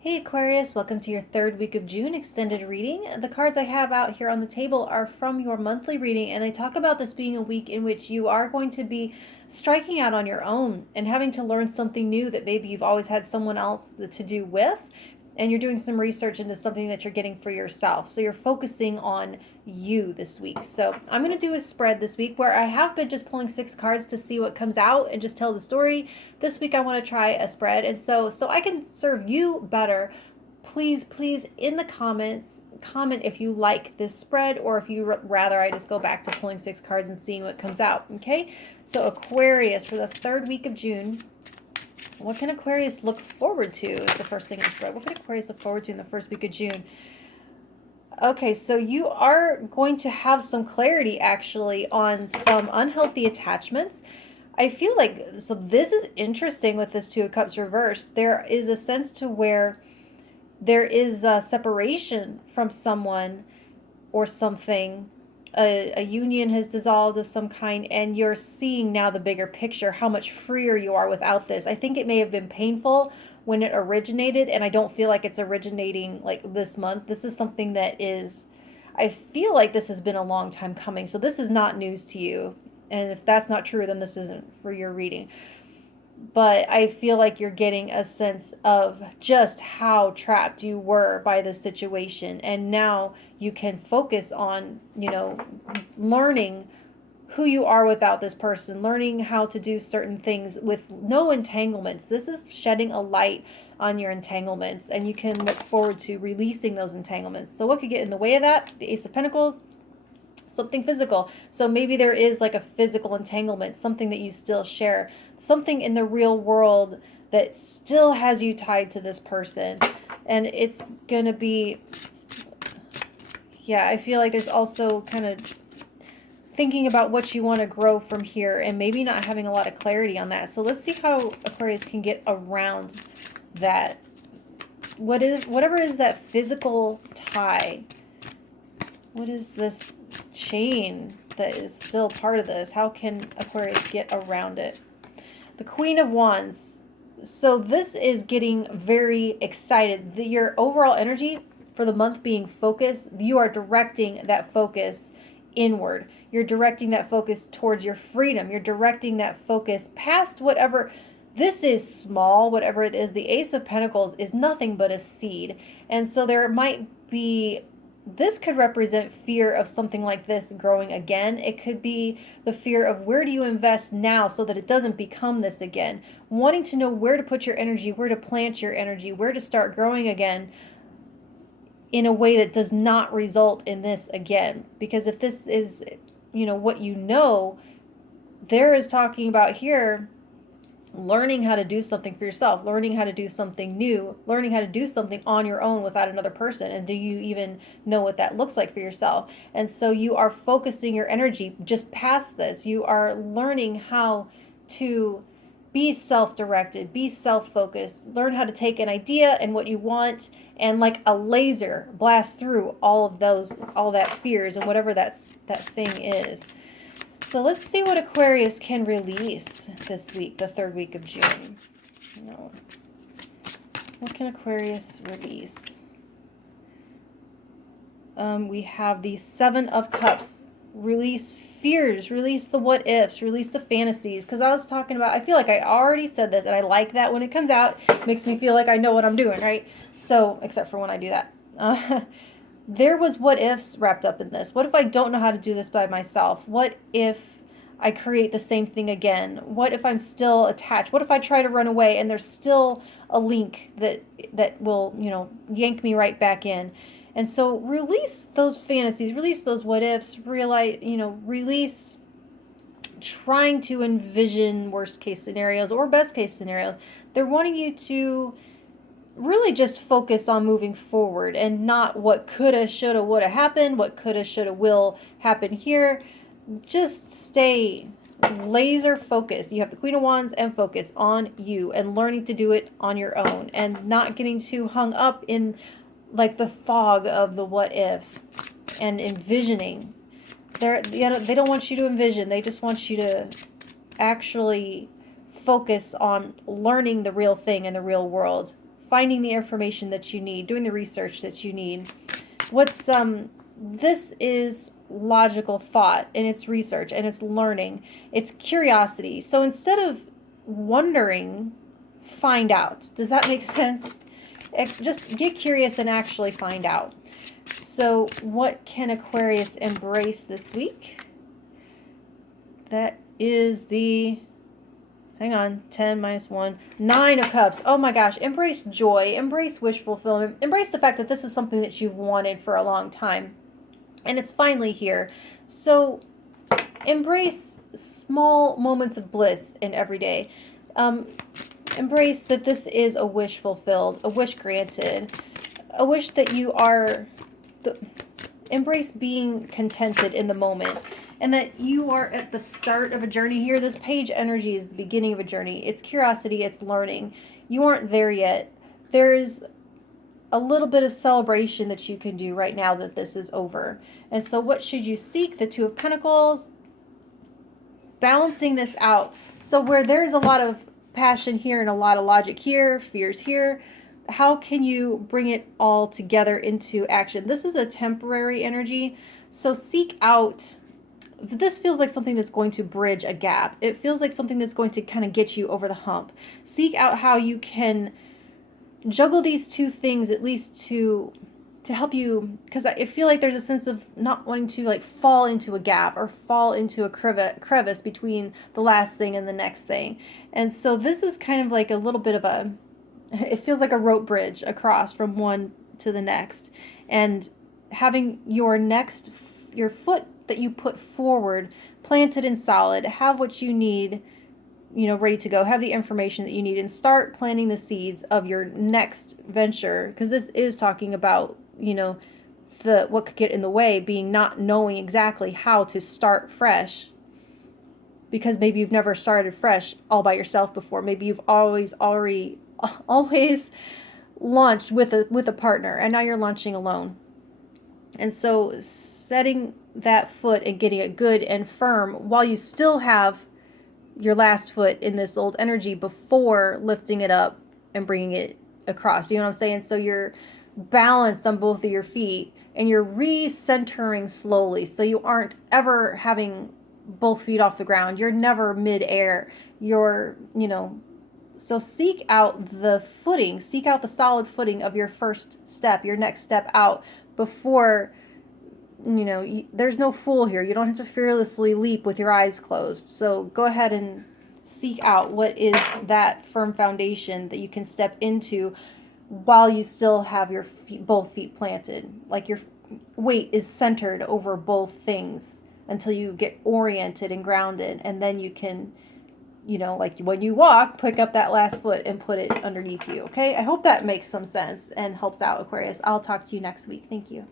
Hey Aquarius, welcome to your third week of June extended reading. The cards I have out here on the table are from your monthly reading, and they talk about this being a week in which you are going to be striking out on your own and having to learn something new that maybe you've always had someone else to do with, and you're doing some research into something that you're getting for yourself. So you're focusing on you this week. So I'm going to do a spread this week where I have been just pulling 6 cards to see what comes out and just tell the story. This week I want to try a spread, and so I can serve you better. Please in the comments comment if you like this spread, or if you rather I just go back to pulling 6 cards and seeing what comes out. Okay, so Aquarius, for the third week of June, what can Aquarius look forward to is the first thing in the spread. What can Aquarius look forward to in the first week of June? Okay, so you are going to have some clarity actually on some unhealthy attachments. I feel like, so this is interesting with this Two of Cups reversed. There is a sense to where there is a separation from someone or something. A union has dissolved of some kind, and you're seeing now the bigger picture, how much freer you are without this. I think it may have been painful when it originated, and I don't feel like it's originating like this month. This is something that is, I feel like this has been a long time coming. So this is not news to you. And if that's not true, then this isn't for your reading. But I feel like you're getting a sense of just how trapped you were by this situation. And now you can focus on, learning who you are without this person, learning how to do certain things with no entanglements. This is shedding a light on your entanglements, and you can look forward to releasing those entanglements. So what could get in the way of that? The Ace of Pentacles. Something physical. So maybe there is like a physical entanglement, something that you still share, something in the real world that still has you tied to this person. And it's gonna be, yeah, I feel like there's also kind of thinking about what you want to grow from here, and maybe not having a lot of clarity on that. So let's see how Aquarius can get around that. Whatever is that physical tie? What is this chain that is still part of this? How can Aquarius get around it? The Queen of Wands. So this is getting very excited. Your overall energy for the month being focused, you are directing that focus inward. You're directing that focus towards your freedom. You're directing that focus past whatever. This is small, whatever it is. The Ace of Pentacles is nothing but a seed. And so there might be, this could represent fear of something like this growing again. It could be the fear of, where do you invest now so that it doesn't become this again? Wanting to know where to put your energy, where to plant your energy, where to start growing again in a way that does not result in this again. Because if this is, what there is talking about here, learning how to do something for yourself, learning how to do something new, learning how to do something on your own without another person. And do you even know what that looks like for yourself? And so you are focusing your energy just past this. You are learning how to be self-directed, be self-focused, learn how to take an idea and what you want, and like a laser blast through all that fears and whatever that thing is. So let's see what Aquarius can release this week, the third week of June. What can Aquarius release? We have the Seven of Cups. Release fears, release the what ifs, release the fantasies. Because I was talking about, I feel like I already said this, and I like that when it comes out. It makes me feel like I know what I'm doing, right? So, except for when I do that. There was what ifs wrapped up in this. What if I don't know how to do this by myself? What if I create the same thing again? What if I'm still attached? What if I try to run away and there's still a link that will, yank me right back in? And so release those fantasies, release those what ifs, release trying to envision worst case scenarios or best case scenarios. They're wanting you to really just focus on moving forward and not what coulda, shoulda, woulda happened, what coulda, shoulda, will happen here. Just stay laser focused. You have the Queen of Wands and focus on you and learning to do it on your own and not getting too hung up in like the fog of the what ifs and envisioning. They don't want you to envision. They just want you to actually focus on learning the real thing in the real world. finding the information that you need, doing the research that you need. This is logical thought, and it's research, and it's learning. It's curiosity. So instead of wondering, find out. Does that make sense? Just get curious and actually find out. So what can Aquarius embrace this week? That is the, hang on, 10 minus 1, 9 of Cups. Oh my gosh, embrace joy, embrace wish fulfillment, embrace the fact that this is something that you've wanted for a long time. And it's finally here. So embrace small moments of bliss in every day. Embrace that this is a wish fulfilled, a wish granted, a wish that you are... Embrace being contented in the moment, and that you are at the start of a journey here. This page energy is the beginning of a journey. It's curiosity, it's learning. You aren't there yet. There's a little bit of celebration that you can do right now that this is over. And so what should you seek? The Two of Pentacles, balancing this out. So where there's a lot of passion here and a lot of logic here, fears here, how can you bring it all together into action? This is a temporary energy, so seek out. This feels like something that's going to bridge a gap. It feels like something that's going to kind of get you over the hump. Seek out how you can juggle these two things, at least to help you, because I feel like there's a sense of not wanting to like fall into a gap or fall into a crevice between the last thing and the next thing. And so this is kind of like a little bit of a, it feels like a rope bridge across from one to the next, and having your foot that you put forward planted and solid, have what you need, ready to go, have the information that you need, and start planting the seeds of your next venture, because this is talking about, what could get in the way being not knowing exactly how to start fresh, because maybe you've never started fresh all by yourself before. Maybe you've always launched with a partner, and now you're launching alone. And so setting that foot and getting it good and firm while you still have your last foot in this old energy before lifting it up and bringing it across. You know what I'm saying? So you're balanced on both of your feet, and you're recentering slowly, so you aren't ever having both feet off the ground. You're never mid-air. So seek out the footing, seek out the solid footing of your first step, your next step out before, there's no fool here. You don't have to fearlessly leap with your eyes closed. So go ahead and seek out what is that firm foundation that you can step into while you still have your both feet planted. Like your weight is centered over both things until you get oriented and grounded, and then you can, like when you walk, pick up that last foot and put it underneath you. Okay, I hope that makes some sense and helps out, Aquarius. I'll talk to you next week. Thank you.